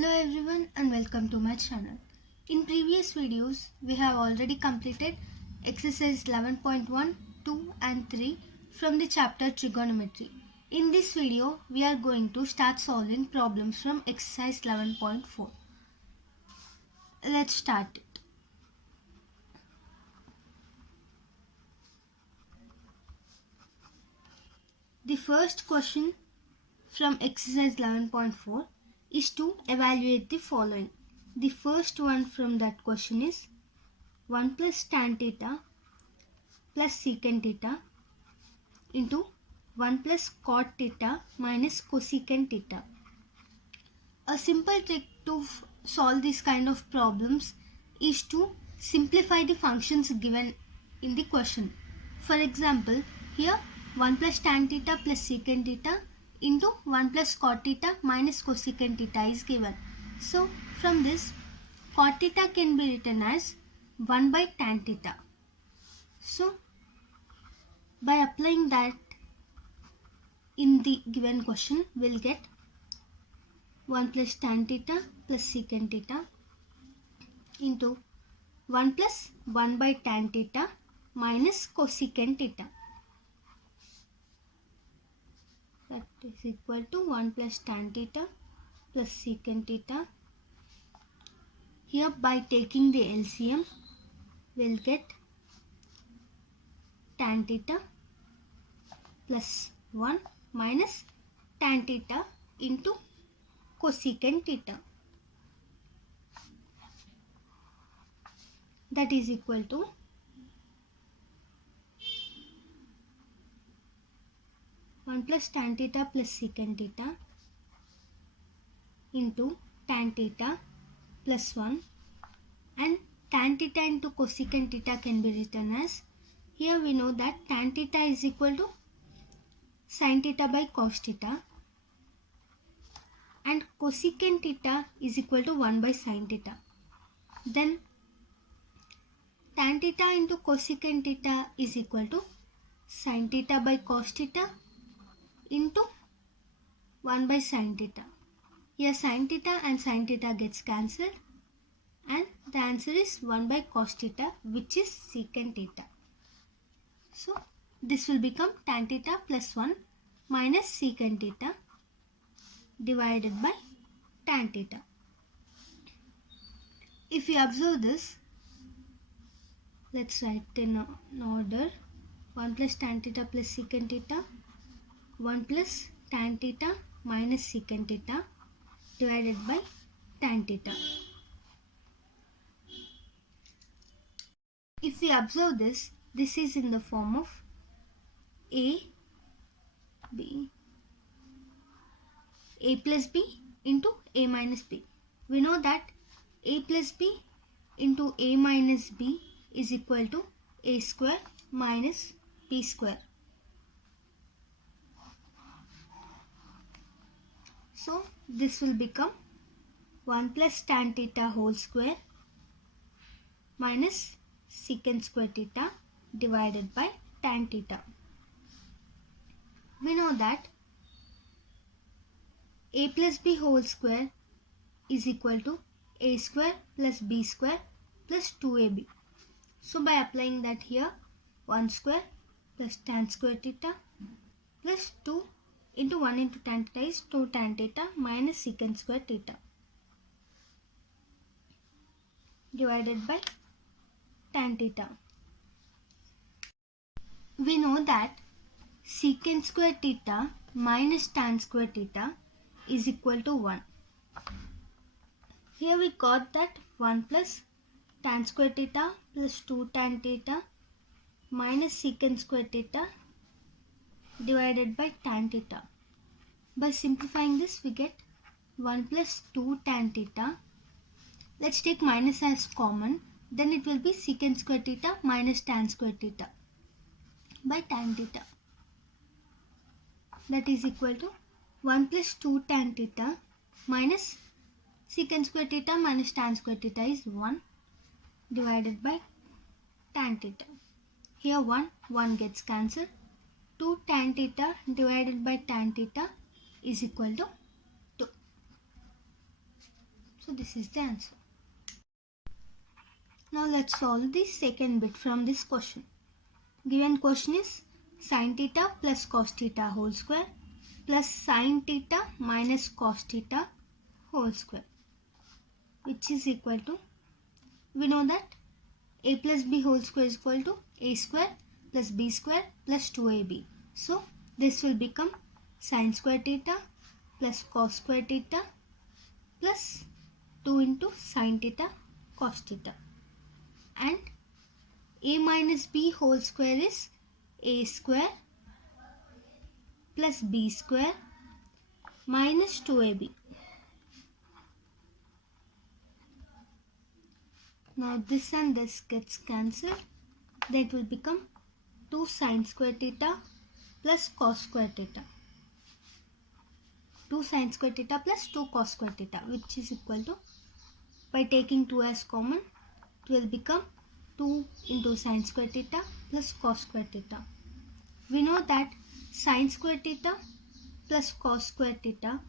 Hello everyone and welcome to my channel. In previous videos, we have already completed exercise 11.1, 2 and 3 from the chapter Trigonometry. In this video, we are going to start solving problems from exercise 11.4. Let's start it. The first question from exercise 11.4 is to evaluate the following. The first one from that question is 1 plus tan theta plus secant theta into 1 plus cot theta minus cosecant theta. A simple trick to solve this kind of problems is to simplify the functions given in the question. For example, here 1 plus tan theta plus secant theta into 1 plus cot theta minus cosecant theta is given. So from this, cot theta can be written as 1 by tan theta. So by applying that in the given question, we'll get 1 plus tan theta plus secant theta into 1 plus 1 by tan theta minus cosecant theta. That is equal to 1 plus tan theta plus secant theta. Here by taking the LCM, we'll get tan theta plus 1 minus tan theta into cosecant theta. That is equal to 1 plus tan theta plus secant theta into tan theta plus 1, and tan theta into cosecant theta can be written as, here we know that tan theta is equal to sin theta by cos theta and cosecant theta is equal to 1 by sin theta. Then tan theta into cosecant theta is equal to sin theta by cos theta into 1 by sin theta. Here sin theta and sin theta gets cancelled and the answer is 1 by cos theta, which is secant theta. So this will become tan theta plus 1 minus secant theta divided by tan theta. If you observe this, let's write in order. 1 plus tan theta plus secant theta, 1 plus tan theta minus secant theta divided by tan theta. If we observe this, this is in the form of a plus b into a minus b. We know that a plus b into a minus b is equal to a square minus b square. So this will become 1 plus tan theta whole square minus secant square theta divided by tan theta. We know that a plus b whole square is equal to a square plus b square plus 2ab. So by applying that here, 1 square plus tan square theta plus 2 into 1 into tan theta is 2 tan theta minus secant square theta divided by tan theta. We know that secant square theta minus tan square theta is equal to 1. Here we got that 1 plus tan square theta plus 2 tan theta minus secant square theta divided by tan theta. By simplifying this, we get 1 plus 2 tan theta. Let's take minus as common. Then it will be secant square theta minus tan square theta by tan theta. That is equal to 1 plus 2 tan theta minus secant square theta minus tan square theta is 1 divided by tan theta. Here 1 gets cancelled. 2 tan theta divided by tan theta is equal to 2. So this is the answer. Now let's solve the second bit from this question. Given question is sin theta plus cos theta whole square plus sin theta minus cos theta whole square, which is equal to, we know that a plus b whole square is equal to a square plus b square plus 2ab. So this will become sin square theta plus cos square theta plus 2 into sin theta cos theta, and a minus b whole square is a square plus b square minus 2ab. Now this and this gets cancelled. That will become 2 sin square theta plus cos square theta. 2 sin square theta plus 2 cos square theta, which is equal to, by taking 2 as common, it will become 2 into sin square theta plus cos square theta. We know that sin square theta plus cos square theta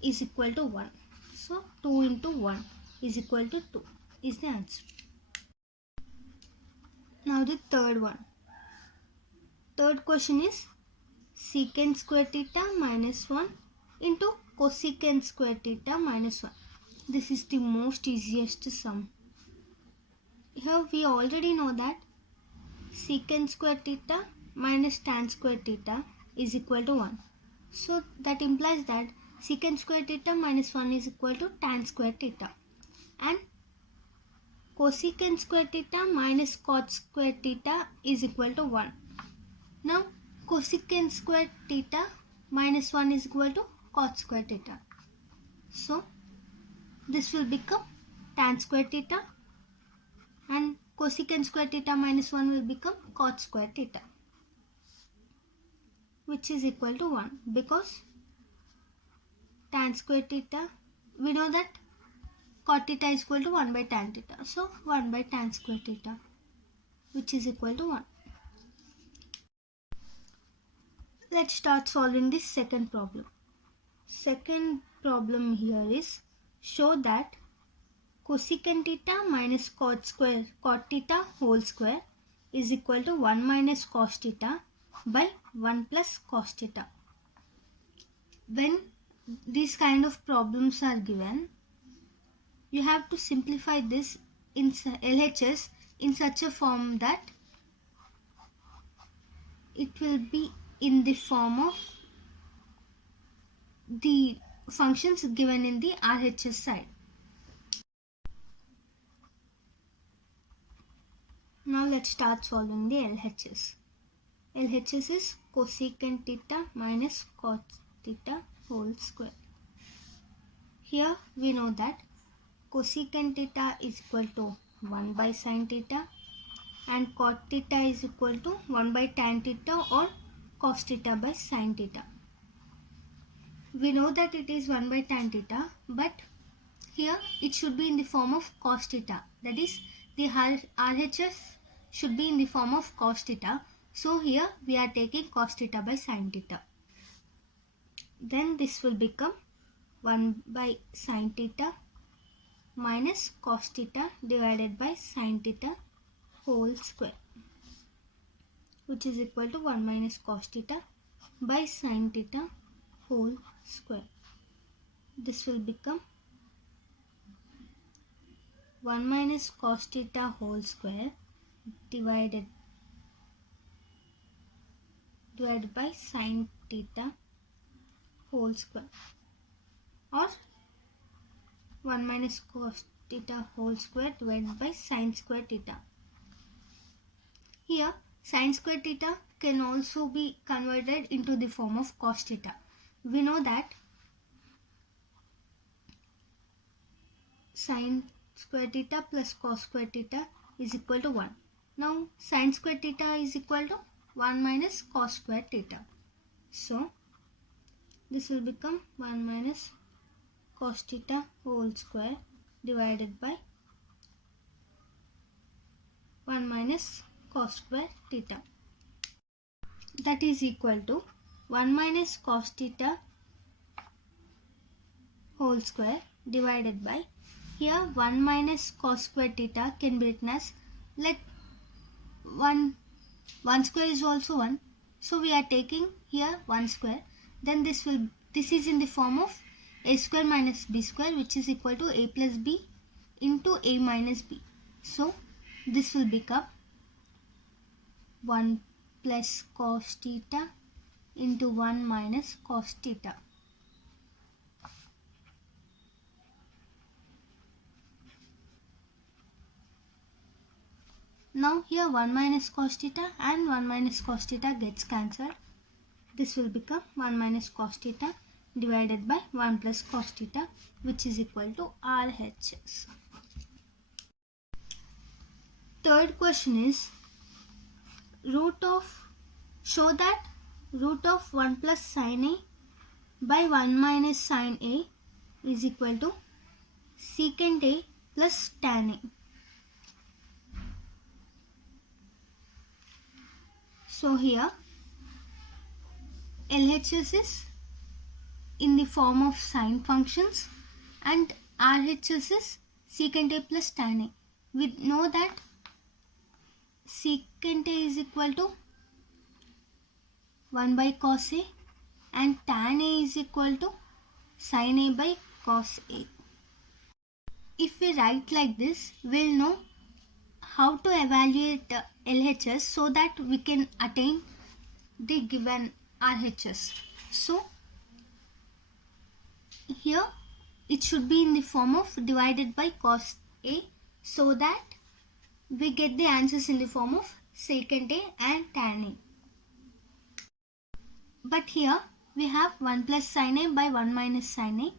is equal to 1. So 2 into 1 is equal to 2 is the answer. Now the third one. Third question is secant square theta minus 1 into cosecant square theta minus 1. This is the most easiest sum. Here we already know that secant square theta minus tan square theta is equal to 1. So that implies that secant square theta minus 1 is equal to tan square theta, and cosecant square theta minus cot square theta is equal to 1. Now cosecant square theta minus 1 is equal to cot square theta. So this will become tan square theta, and cosecant square theta minus 1 will become cot square theta, which is equal to 1, because tan square theta, we know that cot theta is equal to 1 by tan theta. So 1 by tan square theta, which is equal to 1. Let's start solving this second problem. Second problem here is, show that cosecant theta minus cot theta whole square is equal to 1 minus cos theta by 1 plus cos theta. When these kind of problems are given, you have to simplify this in LHS in such a form that it will be in the form of the functions given in the RHS side. Now let's start solving the LHS. LHS is cosecant theta minus cot theta whole square. Here we know that cosecant theta is equal to 1 by sin theta and cot theta is equal to 1 by tan theta or cos theta by sin theta. We know that it is 1 by tan theta, but here it should be in the form of cos theta. That is, the RHS should be in the form of cos theta. So here we are taking cos theta by sin theta. Then this will become 1 by sin theta minus cos theta divided by sin theta whole square, which is equal to 1 minus cos theta by sin theta whole square. This will become 1 minus cos theta whole square divided by sin theta whole square, or 1 minus cos theta whole square divided by sin square theta. Here sin square theta can also be converted into the form of cos theta. We know that sin square theta plus cos square theta is equal to 1. Now sin square theta is equal to 1 minus cos square theta. So this will become 1 minus cos theta whole square divided by 1 minus cos square theta. That is equal to 1 minus cos theta whole square divided by here 1 minus cos square theta can be written as, let 1 square is also 1, so we are taking here 1 square. Then this is in the form of a square minus b square, which is equal to a plus b into a minus b. So this will become 1 plus cos theta into 1 minus cos theta. Now here 1 minus cos theta and 1 minus cos theta gets cancelled. This will become 1 minus cos theta divided by 1 plus cos theta, which is equal to RHS. Third question is, show that root of 1 plus sin A by 1 minus sin A is equal to secant A plus tan A. So here LHS is in the form of sine functions and RHS is secant A plus tan A. We know that secant A is equal to 1 by cos A and tan A is equal to sin A by cos A. If we write like this, we'll know how to evaluate LHS so that we can attain the given RHS. So here it should be in the form of divided by cos A, so that we get the answers in the form of secant A and tan A. But here we have 1 plus sin A by 1 minus sin A,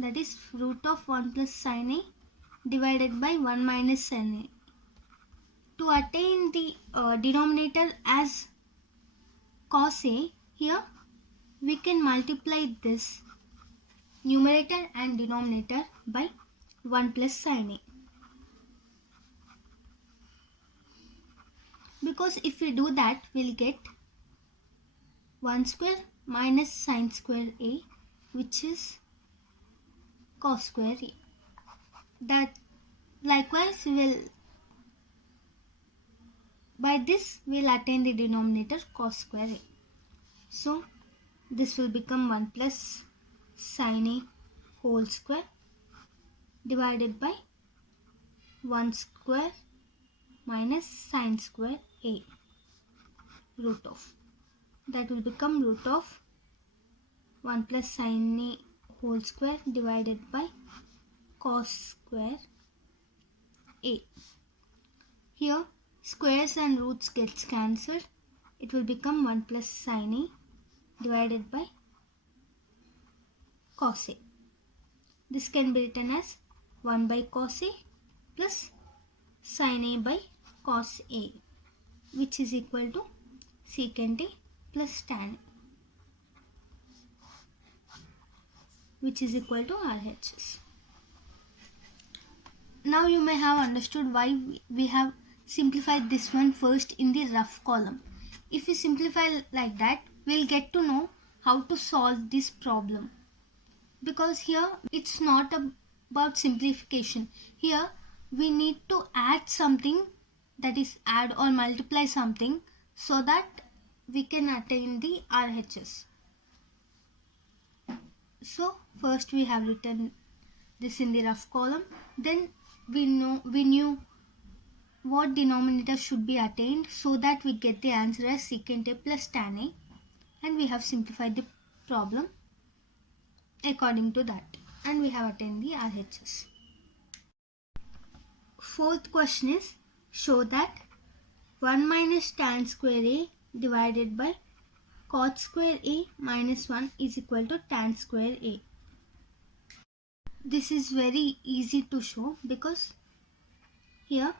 that is root of 1 plus sin A divided by 1 minus sin A. To attain the denominator as cos A, here we can multiply this numerator and denominator by 1 plus sin A. Because if we do that, we'll get 1 square minus sin square A, which is cos square A. That likewise by this we'll attain the denominator cos square A. So this will become 1 plus sin A whole square divided by 1 square minus sin square A, root of. That will become root of 1 plus sin A whole square divided by cos square A. Here squares and roots gets cancelled. It will become 1 plus sin A divided by cos A. This can be written as 1 by cos A plus sin A by cos A, which is equal to secant A plus tan A, which is equal to RHS. Now you may have understood why we have simplified this one first in the rough column. If we simplify like that, we'll get to know how to solve this problem. Because here it's not about simplification. Here we need to add something, that is add or multiply something, so that we can attain the RHS. So first we have written this in the rough column. Then we knew what denominator should be attained so that we get the answer as secant A plus tan A, and we have simplified the problem according to that, and we have attained the RHS. Fourth question is, show that 1 minus tan square A divided by cot square A minus 1 is equal to tan square A. This is very easy to show because here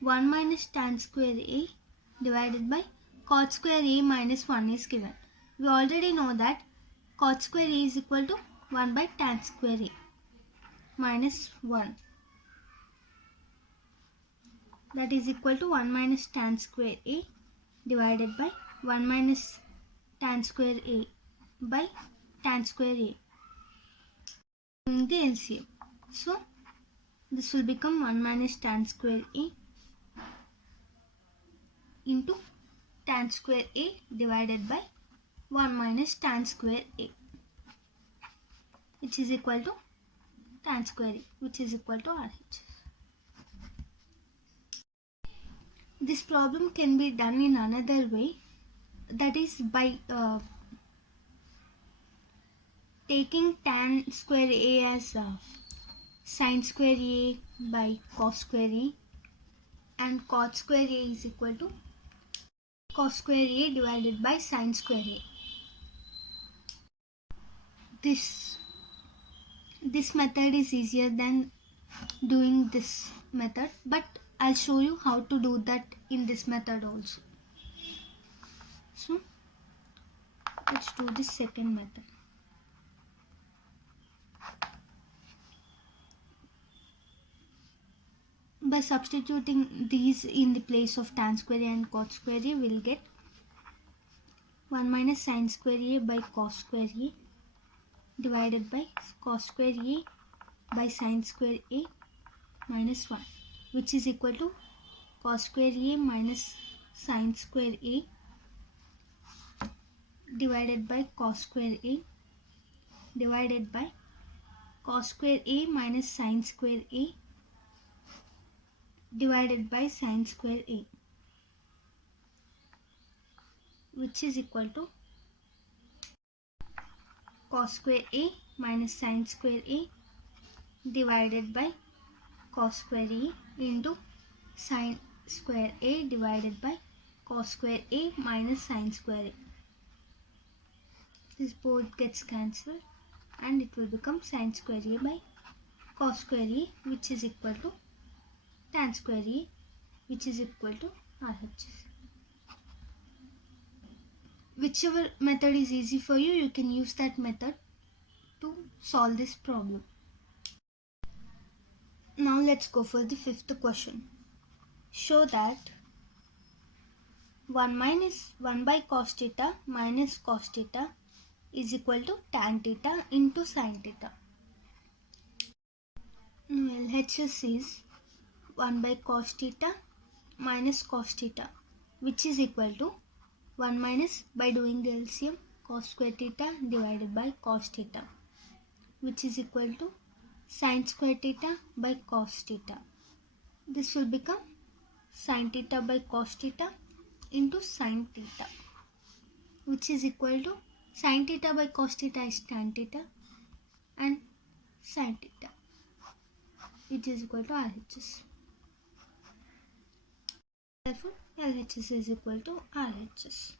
1 minus tan square A divided by cot square A minus 1 is given. We already know that cot square A is equal to 1 by tan square A minus 1. That is equal to 1 minus tan square A divided by 1 minus tan square A by tan square A. Doing the LCM. So this will become 1 minus tan square A into tan square A divided by 1 minus tan square A, which is equal to tan square A, which is equal to RH. This problem can be done in another way, that is by taking tan square A as sin square A by cos square A, and cot square A is equal to cos square A divided by sin square A. This method is easier than doing this method, but I'll show you how to do that in this method also. So let's do this second method. By substituting these in the place of tan square A and cot square A, we'll get 1 minus sin square A by cos square A divided by cos square A by sin square A minus 1, which is equal to cos square A minus sin square A divided by cos square A divided by cos square A minus sin square A divided by sin square A, which is equal to cos square A minus sin square A divided by cos square A into sin square A divided by cos square A minus sin square A. This both gets cancelled and it will become sin square A by cos square A, which is equal to tan square A, which is equal to RHS. Whichever method is easy for you, you can use that method to solve this problem. Now let's go for the fifth question. Show that 1 minus 1 by cos theta minus cos theta is equal to tan theta into sin theta. LHS is 1 by cos theta minus cos theta, which is equal to 1 minus, by doing the LCM, cos square theta divided by cos theta, which is equal to sin square theta by cos theta. This will become sin theta by cos theta into sin theta, which is equal to sin theta by cos theta is tan theta and sin theta, which is equal to RHS. Therefore, LHS is equal to RHS.